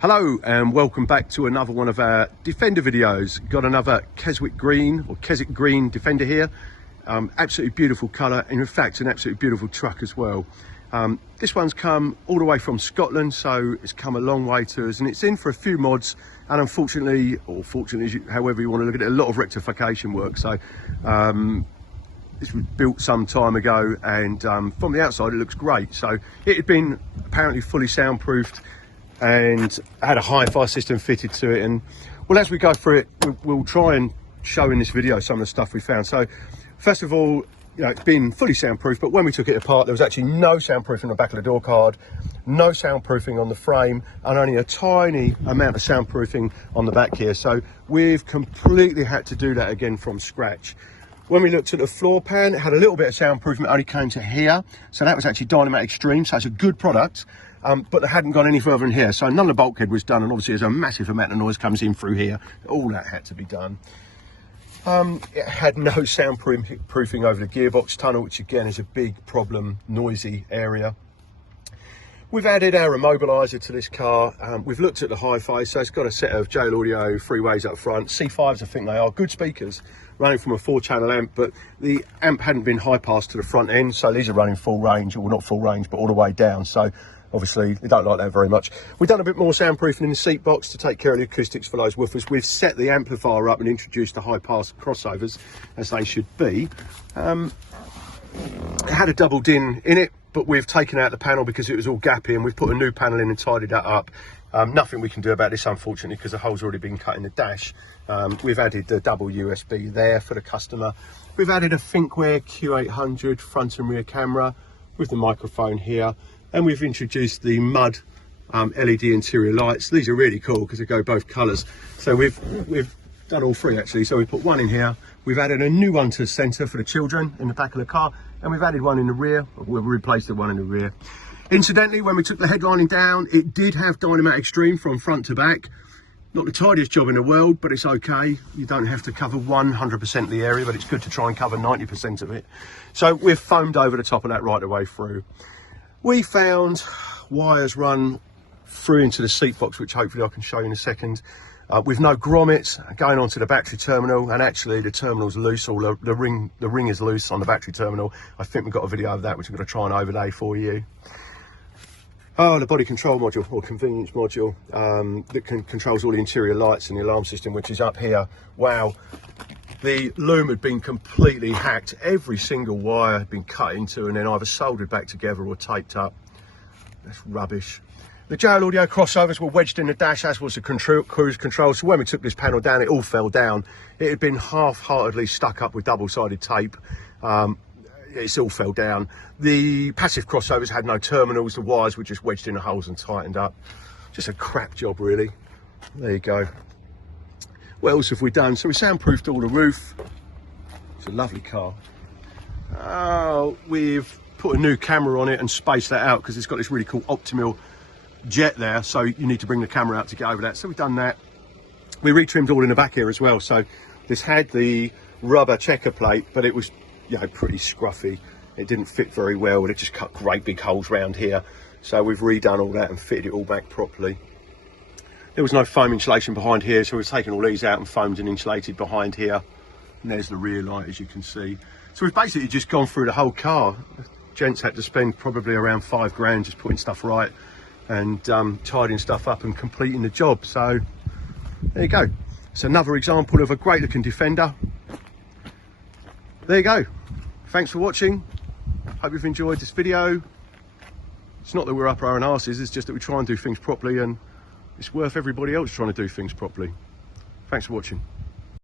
Hello and welcome back to another one of our Defender videos. Got another Keswick Green or Keswick Green Defender here. Absolutely beautiful colour, and in fact an absolutely beautiful truck as well. This one's come all the way from Scotland, so it's come a long way to us, and it's in for a few mods and unfortunately, or fortunately, however you want to look at it, a lot of rectification work. So this was built some time ago, and from the outside it looks great. So it had been apparently fully soundproofed and had a hi-fi system fitted to it, and well, as we go through it, we'll try and show in this video some of the stuff we found. So first of all, you know, it's been fully soundproof, but when we took it apart there was actually no soundproofing on the back of the door card, no soundproofing on the frame, and only a tiny amount of soundproofing on the back here. So we've completely had to do that again from scratch. When we looked at the floor pan, it had a little bit of soundproofing, it only came to here, so that was actually Dynamatic Extreme, so it's a good product. But they hadn't gone any further in here, so none of the bulkhead was done, and obviously there's a massive amount of noise comes in through here. All that had to be done. It had no soundproofing over the gearbox tunnel, which again is a big problem, noisy area. We've added our immobiliser to this car. We've looked at the hi-fi, so it's got a set of jail audio freeways up front. C5s, I think they are, good speakers, running from a 4-channel amp, but the amp hadn't been high-passed to the front end, so these are running full range, or not full range, but all the way down. So obviously, they don't like that very much. We've done a bit more soundproofing in the seat box to take care of the acoustics for those woofers. We've set the amplifier up and introduced the high-pass crossovers, as they should be. It had a double din in it, but we've taken out the panel because it was all gappy, and we've put a new panel in and tidied that up. Nothing we can do about this, unfortunately, because the hole's already been cut in the dash. We've added the double USB there for the customer. We've added a Thinkware Q800 front and rear camera with the microphone here. And we've introduced the mud LED interior lights. These are really cool because they go both colours. So we've done all three actually. So we put one in here. We've added a new one to the centre for the children in the back of the car, and we've added one in the rear. We've replaced the one in the rear. Incidentally, when we took the headlining down, it did have Dynamatic Extreme from front to back. Not the tidiest job in the world, but it's okay. You don't have to cover 100% of the area, but it's good to try and cover 90% of it. So we've foamed over the top of that right the way through. We found wires run through into the seat box, which hopefully I can show you in a second, with no grommets going onto the battery terminal, and actually the terminal's loose, or the ring is loose on the battery terminal. I think we've got a video of that, which I'm going to try and overlay for you. Oh, the body control module, or convenience module, that controls all the interior lights and the alarm system, which is up here. Wow. The loom had been completely hacked. Every single wire had been cut into and then either soldered back together or taped up. That's rubbish. The jail audio crossovers were wedged in the dash, as was the cruise control. So when we took this panel down, it all fell down. It had been half-heartedly stuck up with double-sided tape. It's all fell down. The passive crossovers had no terminals. The wires were just wedged in the holes and tightened up. Just a crap job, really. There you go. What else have we done? So we soundproofed all the roof. It's a lovely car. We've put a new camera on it and spaced that out because it's got this really cool optimal jet there, so you need to bring the camera out to get over that. So we've done that. We retrimmed all in the back here as well. So this had the rubber checker plate, but it was, you know, pretty scruffy. It didn't fit very well, and it just cut great big holes around here. So we've redone all that and fitted it all back properly. There was no foam insulation behind here, so we've taken all these out and foamed and insulated behind here. And there's the rear light, as you can see. So we've basically just gone through the whole car. Gents had to spend probably around £5 just putting stuff right and tidying stuff up and completing the job. So there you go. It's another example of a great looking Defender. There you go. Thanks for watching. Hope you've enjoyed this video. It's not that we're up our own arses, it's just that we try and do things properly, and it's worth everybody else trying to do things properly. Thanks for watching.